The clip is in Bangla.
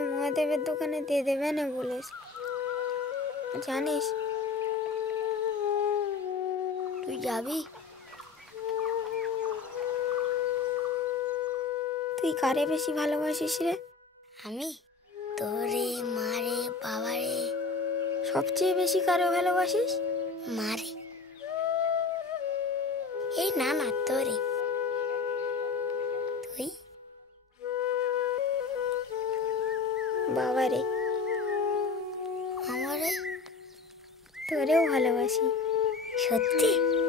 মহাদেবের দোকানে দিয়ে দেবে না বলিস, জানিস? তুই যাবি? তুই কারে বেশি ভালোবাসিস রে? আমি তোরে, মারে, বাবারে। সবচেয়ে বেশি কারে ভালোবাসিস? মারে। এই না না, তোরে। তুই? বাবারে। আমারে। তোরেও ভালোবাসি। সত্যি?